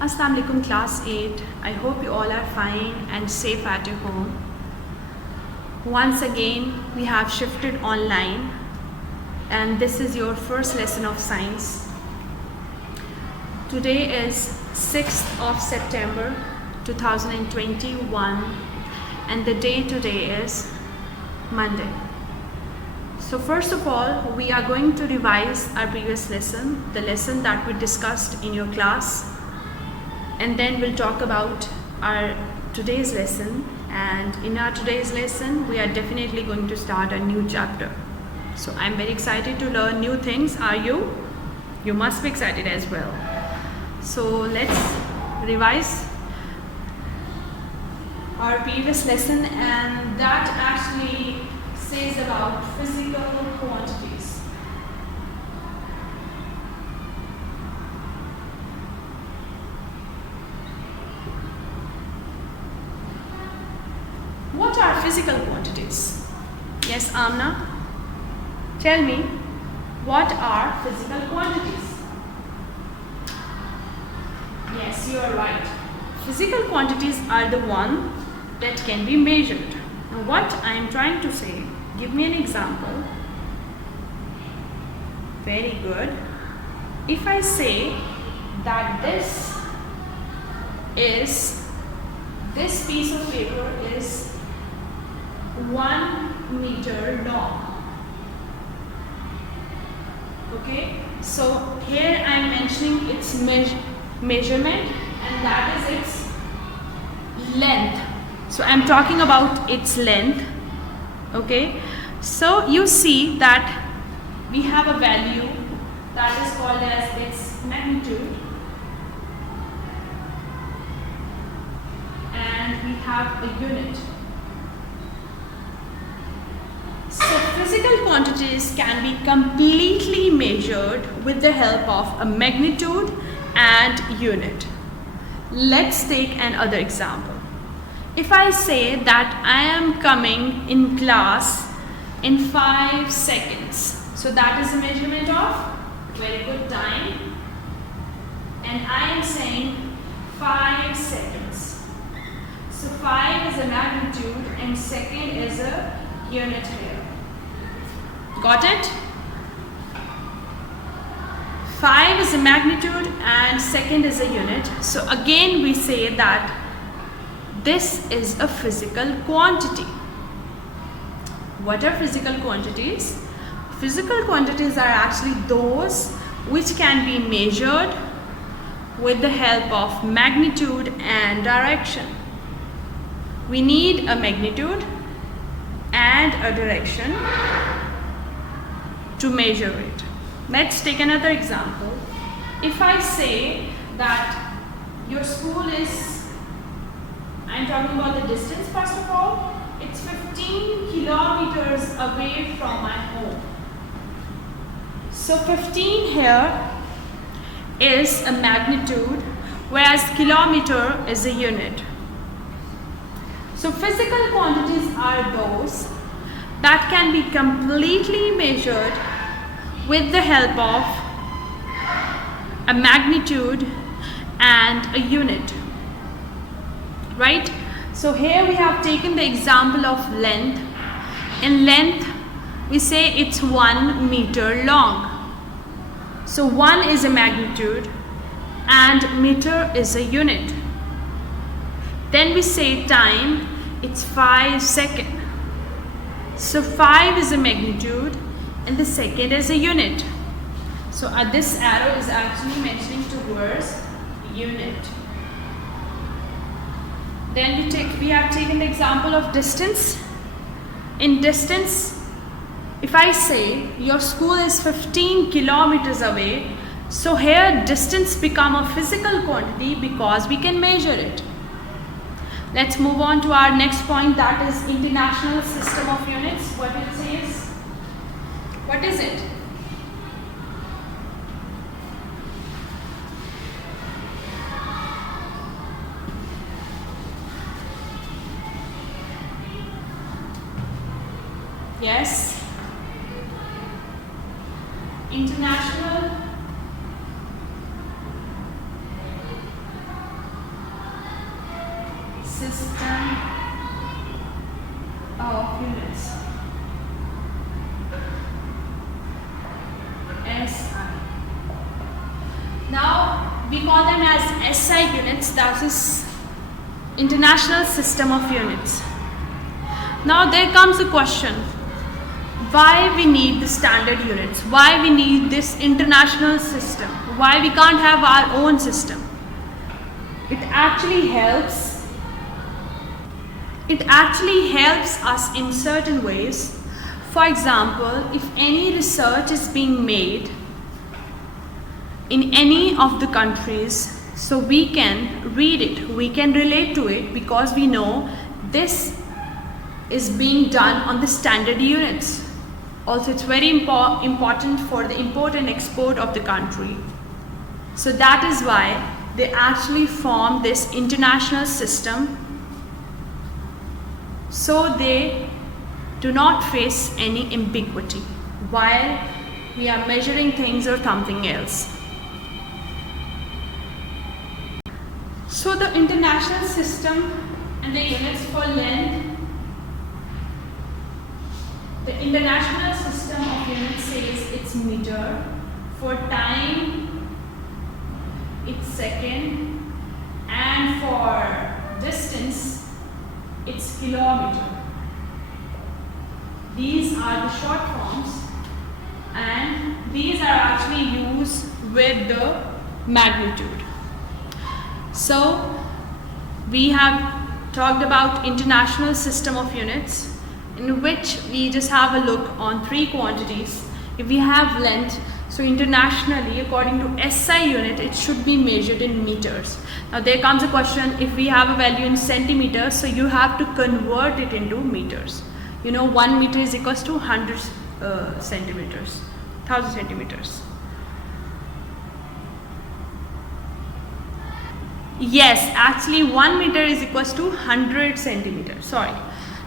Assalamu alaikum class 8. I hope you all are fine and safe at your home. Once again we have shifted online and this is your first lesson of science. Today is 6th of September 2021 and the day today is Monday. So first of all we are going to revise our previous lesson, the lesson that we discussed in your class. And then we'll talk about our today's lesson, and in our today's lesson we are definitely going to start a new chapter. So I'm very excited to learn new things. Are you? You must be excited as well. So let's revise our previous lesson, and that actually says about physical quantities. What are physical quantities? Yes, Amna? Tell me, what are physical quantities? Yes, you are right. Physical quantities are the one that can be measured. Now what I am trying to say, give me an example. Very good. If I say that this piece of paper is 1 meter long. Okay, so here I am mentioning its measurement, and that is its length. So I am talking about its length. Okay, so you see that we have a value that is called as its magnitude, and we have a unit. So physical quantities can be completely measured with the help of a magnitude and unit. Let's take another example. If I say that I am coming in class in 5 seconds, so that is a measurement of very good time, and I am saying 5 seconds. So 5 is a magnitude and second is a unit here. Got it? 5 is a magnitude and second is a unit. So again we say that this is a physical quantity. What are physical quantities? Physical quantities are actually those which can be measured with the help of magnitude and direction. We need a magnitude and a direction to measure it. Let's take another example. If I say that your school is, I'm talking about the distance first of all, it's 15 kilometers away from my home. So 15 here is a magnitude, whereas kilometer is a unit. So physical quantities are those that can be completely measured with the help of a magnitude and a unit, right? So here we have taken the example of length. In length we say it's 1 meter long. So 1 is a magnitude and meter is a unit. Then we say time, it's 5 seconds. So 5 is a magnitude and the second is a unit. So this arrow is actually mentioning towards unit. Then we have taken the example of distance. In distance, if I say your school is 15 kilometers away, so here distance become a physical quantity because we can measure it. Let's move on to our next point, that is International System of Units. What it says? What is it? Yes? International system of units. SI. Now we call them as SI units, that is International System of Units. Now there comes a question, why we need the standard units, why we need this international system, why we can't have our own system. It actually helps us in certain ways. For example, if any research is being made in any of the countries, so we can read it, we can relate to it, because we know this is being done on the standard units. Also, it's very important for the import and export of the country. So that is why they actually form this international system, so they do not face any ambiguity while we are measuring things or something else. So the international system and the units for length, the international system of units says it's meter, for time it's second, and for distance it's kilometer. These are the short forms, and these are actually used with the magnitude. So we have talked about international system of units, in which we just have a look on three quantities. If we have length, so internationally according to SI unit, it should be measured in meters. Now there comes a question, if we have a value in centimeters, so you have to convert it into meters. You know, 1 meter is equals to 100 centimeters, 1000 centimeters. Yes, actually 1 meter is equals to 100 centimeters, sorry.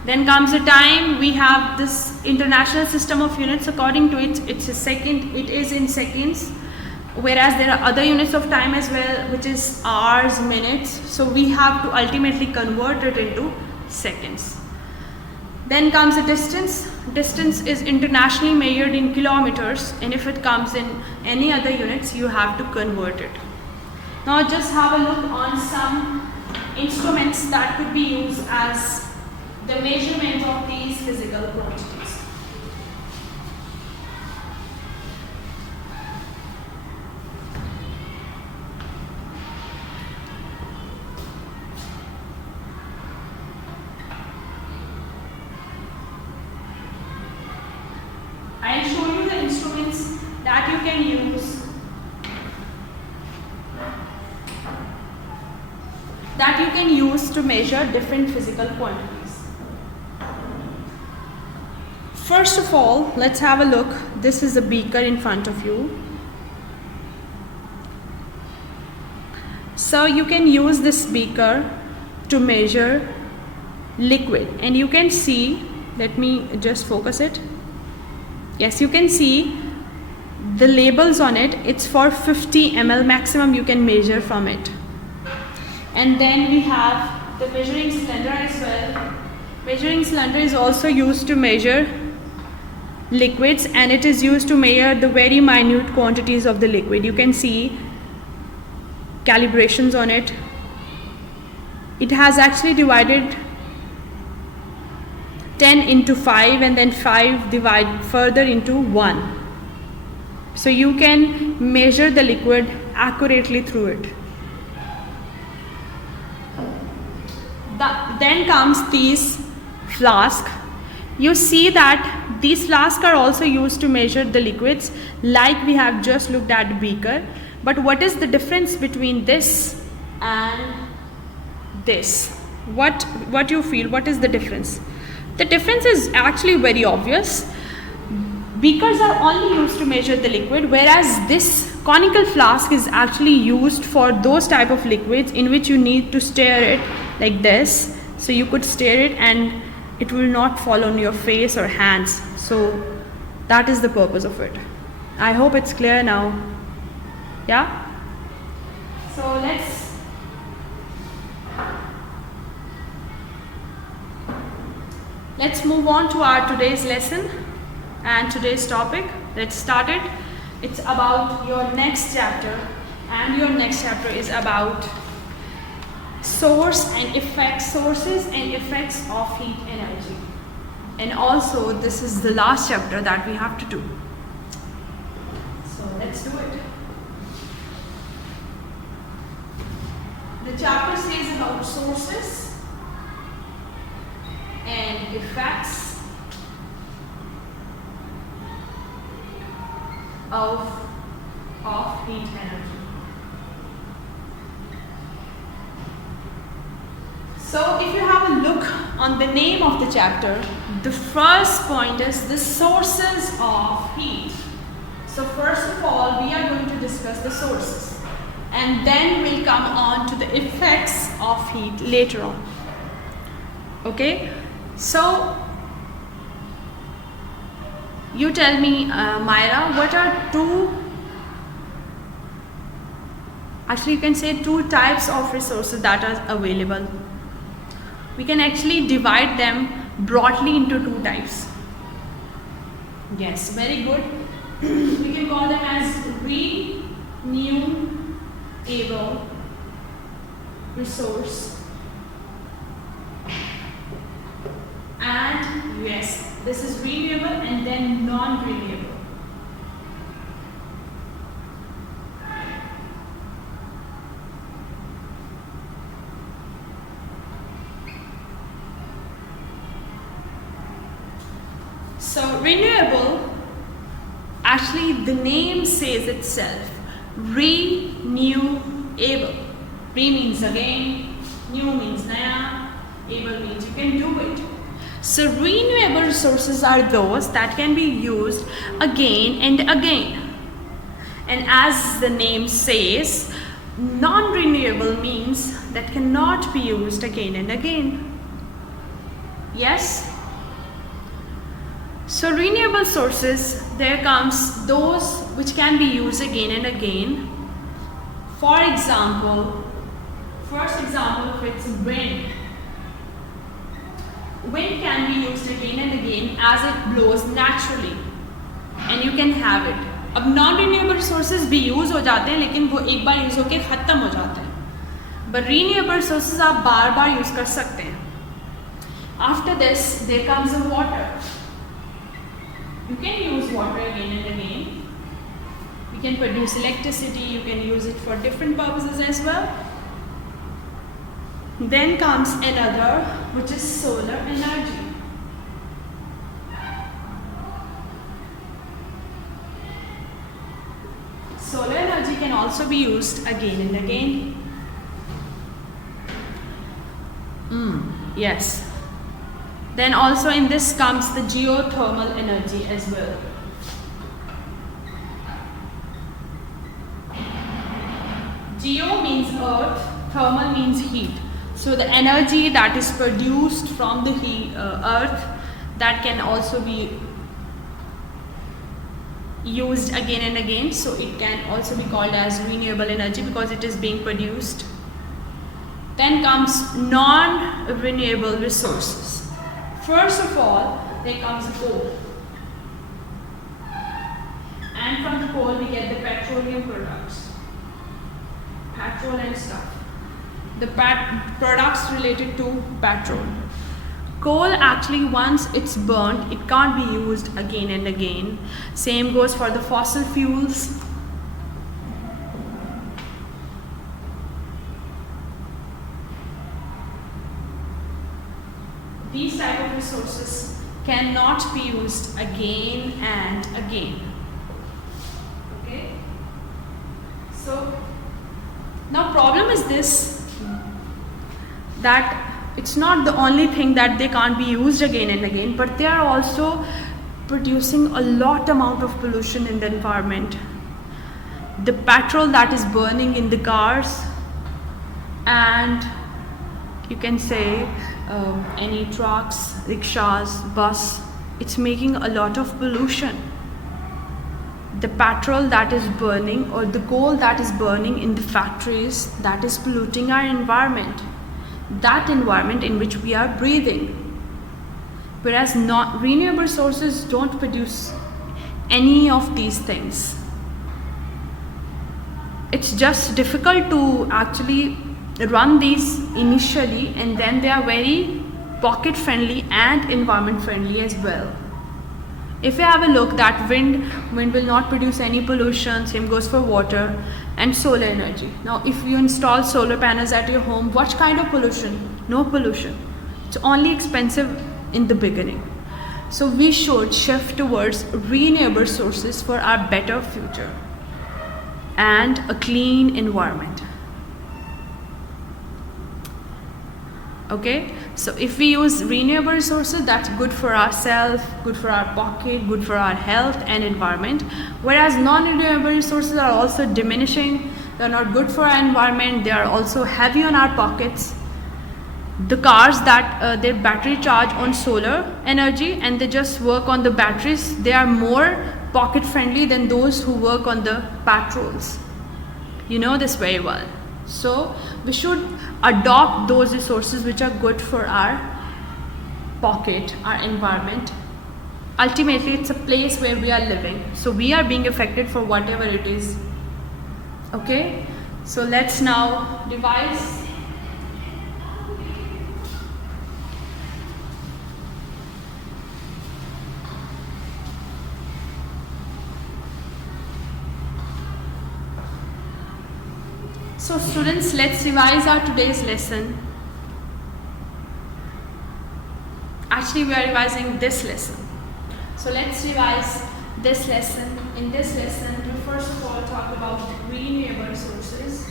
Then comes the time, we have this international system of units, according to it, it is in seconds, whereas there are other units of time as well, which is hours, minutes, so we have to ultimately convert it into seconds. Then comes the distance. Distance is internationally measured in kilometers, and if it comes in any other units, you have to convert it. Now just have a look on some instruments that could be used as the measurement of these physical quantities. I'll show you the instruments that you can use to measure different physical quantities. First of all, let's have a look. This is a beaker in front of you. So you can use this beaker to measure liquid, and you can see, let me just focus it. Yes, you can see the labels on it. It's for 50 ml maximum you can measure from it. And then we have the measuring cylinder as well. Measuring cylinder is also used to measure liquids, and it is used to measure the very minute quantities of the liquid. You can see calibrations on it. It has actually divided 10 into 5, and then 5 divide further into 1. So you can measure the liquid accurately through it. Then comes these flasks. You see that these flasks are also used to measure the liquids, like we have just looked at the beaker. But what is the difference between this and this? What you feel? What is the difference? The difference is actually very obvious. Beakers are only used to measure the liquid, whereas this conical flask is actually used for those type of liquids in which you need to stir it like this. So you could stir it and it will not fall on your face or hands. So that is the purpose of it. I hope it's clear now. Yeah? So let's let's move on to our today's lesson and today's topic. Let's start it. It's about your next chapter, and your next chapter is about sources and effects of heat energy. And also this is the last chapter that we have to do. So let's do it. The chapter says about sources and effects of heat energy. So if you have a look on the name of the chapter, the first point is the sources of heat. So first of all, we are going to discuss the sources, and then we'll come on to the effects of heat later on. Okay, so you tell me, Myra, what are you can say two types of resources that are available. We can actually divide them broadly into two types. Yes, very good. We can call them as renewable resource, and yes, this is renewable and then non-renewable. So renewable, actually the name says itself, renewable. Re means again, new means naya, able means you can do it. So renewable resources are those that can be used again and again. And as the name says, non-renewable means that cannot be used again and again. Yes? So renewable sources, there comes those which can be used again and again. For example, first example of it's wind. Wind can be used again and again as it blows naturally, and you can have it. अब non-renewable resources भी use हो जाते हैं, लेकिन वो एक बार use होके खत्म हो जाते हैं. But renewable resources आप बार बार use कर सकते हैं. After this, there comes the water. You can use water again and again. You can produce electricity, you can use it for different purposes as well. Then comes another, which is solar energy. Solar energy can also be used again and again. Yes. Then also in this comes the geothermal energy as well. Geo means earth, thermal means heat. So the energy that is produced from the earth, that can also be used again and again. So it can also be called as renewable energy because it is being produced. Then comes non-renewable resources. First of all, there comes coal. And from the coal we get the petroleum products. Petrol and stuff. The products related to petrol. Coal actually, once it's burnt, it can't be used again and again. Same goes for the fossil fuels. These type of resources cannot be used again and again. Okay? So, now problem is this, that it's not the only thing that they can't be used again and again, but they are also producing a lot amount of pollution in the environment. The petrol that is burning in the cars, and you can say any trucks, rickshaws, bus, it's making a lot of pollution. The petrol that is burning or the coal that is burning in the factories, that is polluting our environment, that environment in which we are breathing. whereas not renewable sources don't produce any of these things. It's just difficult to actually run these initially, and then they are very pocket friendly and environment friendly as well. If you have a look, that wind will not produce any pollution, same goes for water and solar energy. Now if you install solar panels at your home, what kind of pollution? No pollution. It's only expensive in the beginning. So we should shift towards renewable sources for our better future and a clean environment. Okay, so if we use renewable resources, that's good for ourselves, good for our pocket, good for our health and environment. Whereas non-renewable resources are also diminishing, they're not good for our environment, they are also heavy on our pockets. The cars that their battery charge on solar energy and they just work on the batteries, they are more pocket friendly than those who work on the petrols. You know this very well. So we should adopt those resources which are good for our pocket, our environment. Ultimately, it's a place where we are living, so we are being affected for whatever it is. Okay, so let's now revise. So students, let's revise our today's lesson. Actually, we are revising this lesson. So let's revise this lesson. In this lesson, we first of all talk about renewable resources.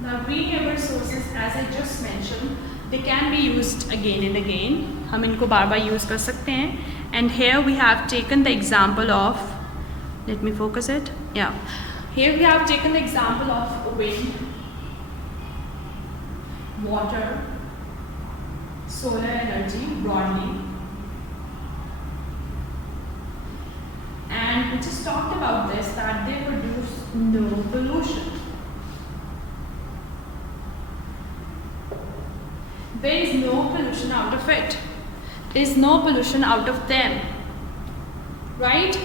Now, renewable resources, as I just mentioned, they can be used again and again. हम इनको बार बार use कर सकते हैं. And here we have taken the example of, let me focus it, yeah. Here we have taken the example of wind, water, solar energy broadly. And we just talked about this, that they produce no pollution. There is no pollution out of it. There is no pollution out of them, right?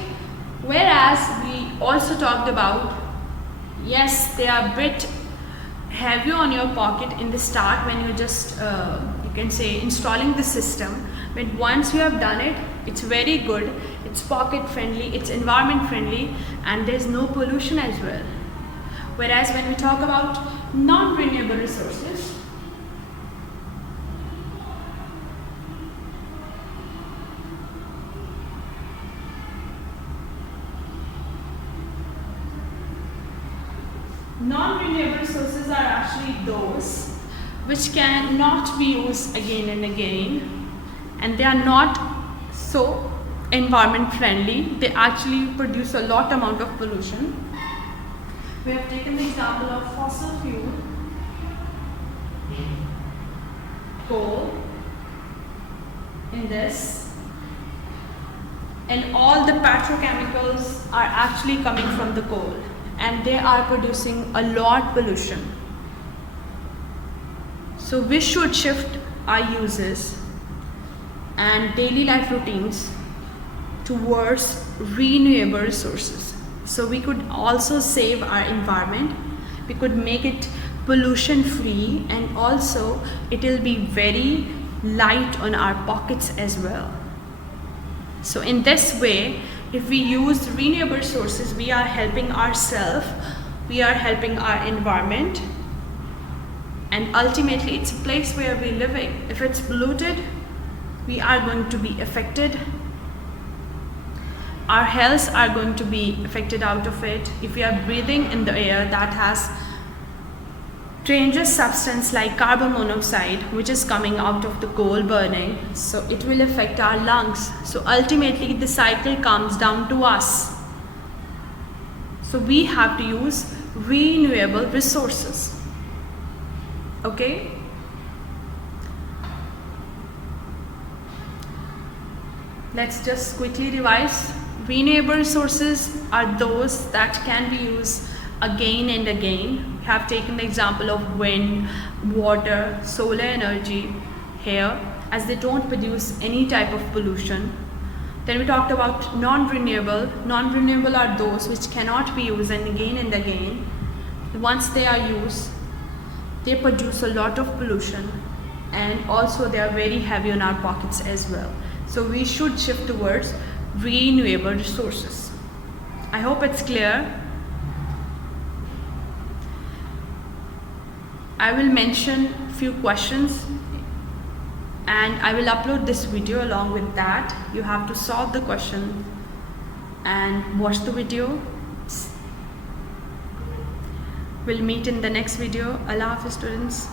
Whereas we also talked about, yes, they are a bit heavy on your pocket in the start when you just, you can say, installing the system. But once you have done it, it's very good, it's pocket friendly, it's environment friendly, and there's no pollution as well. Whereas when we talk about non-renewable resources, non-renewable resources are actually those which cannot be used again and again, and they are not so environment friendly. They actually produce a lot amount of pollution. We have taken the example of fossil fuel, coal in this, and all the petrochemicals are actually coming from the coal, and they are producing a lot pollution. So we should shift our uses and daily life routines towards renewable resources. So we could also save our environment, we could make it pollution free, and also it will be very light on our pockets as well. So in this way, if we use renewable sources, we are helping ourselves, we are helping our environment, and ultimately it's a place where we're living. If it's polluted, we are going to be affected. Our health are going to be affected out of it. If we are breathing in the air that has dangerous substance like carbon monoxide, which is coming out of the coal burning, so it will affect our lungs. So ultimately the cycle comes down to us. So we have to use renewable resources. Okay? Let's just quickly revise. Renewable resources are those that can be used again and again. We have taken the example of wind, water, solar energy here, as they don't produce any type of pollution. Then we talked about non-renewable. Non-renewable are those which cannot be used and again. Once they are used, they produce a lot of pollution, and also they are very heavy on our pockets as well. So we should shift towards renewable resources. I hope it's clear. I will mention few questions and I will upload this video along with that. You have to solve the question and watch the video. We'll meet in the next video. Allah Hafiz, students.